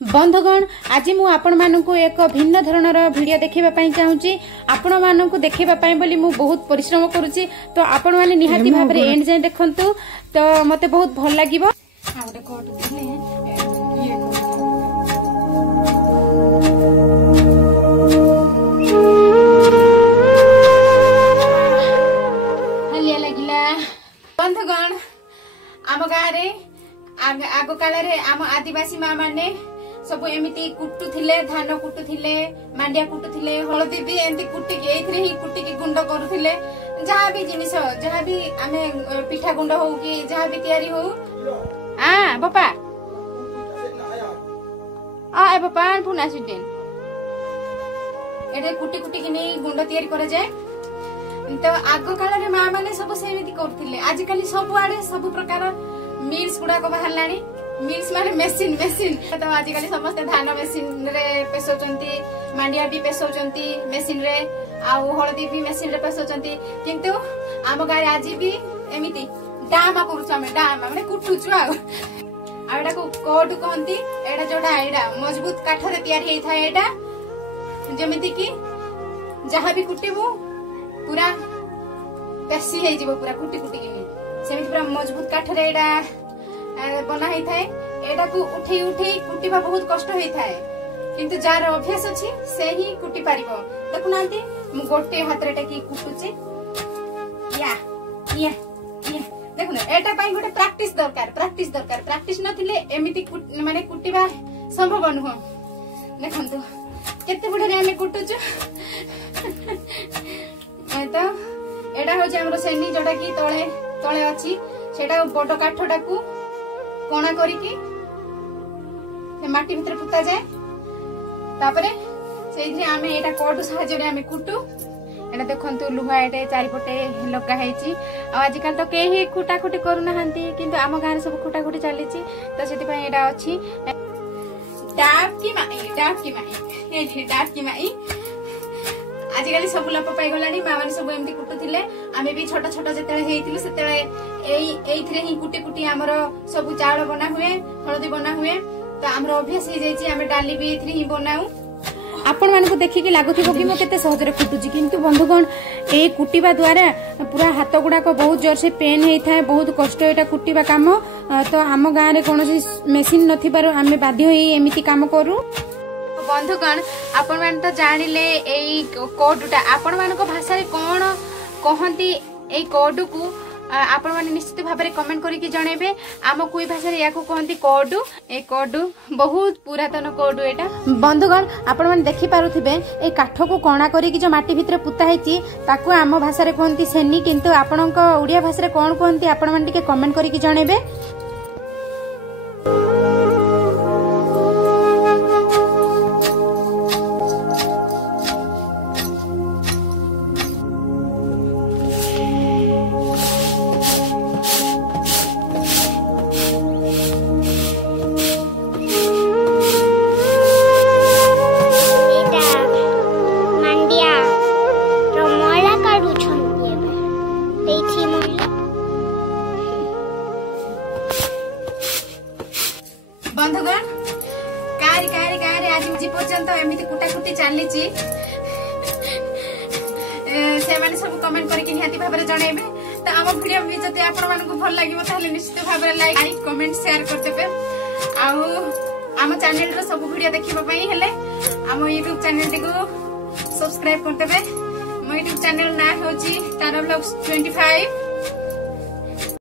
बंधुगण आज मु आपण मानकु एक भिन्न धरणर वीडियो देखिबा पई चाहूची आपण मानकु देखिबा पई बोली मु बहुत परिश्रम करूची तो आपण माने निहाती भाबरे एंड जाय देखंतु तो मते बहुत भल लागिवो आ गोटे कोट दिले ये हलिया लागिला बंधुगण आम गारे आगो काल आम आदिवासी माँ माने सब एमती कुटुले धान कुटुले मांडिया कुटुले हलदी भी एमती कुटिकी एथरे ही कुटिकी गुंड करुले जहाँ भी जिनिस जहाँ भी आमे पिठा गुंड हो कि जहाँ भी तैयारी हो आ बापा ए बापा पुना सिटेन एटे कुटी कुटी कि गुंड तैयारी करे जाए तो आग काल माँ माने सब सेमिति करथिले आजिकली सब आड़े सब प्रकार मिल्स गुड़ाक बाहर मिल्स माने मेसिन मेसिन तो आजिकली समस्ते धान मेसिन रे पेसौचंती मांडिया भी पेसौचंती मेसिन रे आउ हळदी भी मेसिन रे पेसौचंती किंतु आम गाय आज भी एमिति डामा करूछु आमे डामा माने कुटुछु आडा को कोड कहंती एडा जोडा एडा मजबूत काठ रे तयार हेई थाए एडा जेमिति कि जहां भी कुटिबो पूरा पेसी हेई जिवो पूरा कुटी कुटी कि सेमिति पूरा मजबूत काठ रे एडा बना ही थाए एडा को उठी उठी कुटिबा बहुत कष्ट होई थाए किंतु जार अभ्यास अछि से ही कुटी पारिबो देखु नांती मु गोटे हाथ रे टेकी कुटुची या या या देखु ना एटा पई गोटे प्रैक्टिस दरकार प्रैक्टिस नथिले एमिति माने कुटिबा संभव नुह देखंतु केते बुढे रे हमें कुटुचु तो एडा हो जे हमरो सेनी जोटा की तळे तळे अछि सेटा बड काठटा को कोणा करिकी से माटी भीतर पुता जाए तापरे सेइथि आमे एटा कोड सहाय्य रे आमे कुटु एटा देखंतु लुहा एटे चारिपटे लगा हेची आ आजिकल तो केही खुटा खुटी करू नाहंती किंतु आम गां रे सब खुटा खुटी चलीची तो सेति पई एटा अछि डाब की माई आजिकली सब लोप पाई गलानी माँ माने सब एमती कुटुथिले आमे भी छोटा छोटा जतेले हेइतिलु सेतेले एइथरे ही कुटी कुटी हमर सब चावल बना हुए हळदी बना हुए तो हमर अभ्यास हे जाईची आमे डाली भी एइथरे ही बनाऊ आपण मानको देखि कि लागुथिबो कि म केते सहज रे कुटुची किंतु बंधुगण ए कुटीबा द्वारा पूरा हाथ गुडा को बहुत जोर से पेन हेइ थाए बहुत कष्ट एटा कुटीबा काम तो हम गां रे कोनोसी मेसिन नथिबारो आमे बाध्य होई एमिति काम करू बंधुगण आपण मान तो जानिले एई कोडटा आपण मान को भाषा रे कोन कहंती एई कोड को आपण मान निश्चित भाबरे कमेंट करी कि जणेबे आम कोई भाषा रे याको कहंती कोड ए कोड बहुत पुरातन कोड एटा बंधुगण आपण मान देखि पारुथिबे ए काठ को कोणा करी कि जो माटी भितर पुता हेची ताको आम भाषा रे कहंती सेनी किंतु आपणक ओडिया भाषा रे कोन कहंती आपण मान टिके कमेंट करी कि जणेबे बंधुगण कारी कारी कारी आज जी पर्यंत एमिति कुटा कुटी चलीची से माने सब कमेंट करके निहाती भाबरे जणेबे तो हम वीडियो भी जते आपण मानकु भल लागिवो ताले निश्चित भाबरे लाइक कमेंट शेयर करतेबे आ हम चैनल रो सब वीडियो देखिबा पई हेले हम YouTube चैनल को सब्सक्राइब करतेबे मो YouTube चैनल ना होची तारा व्लॉग्स 25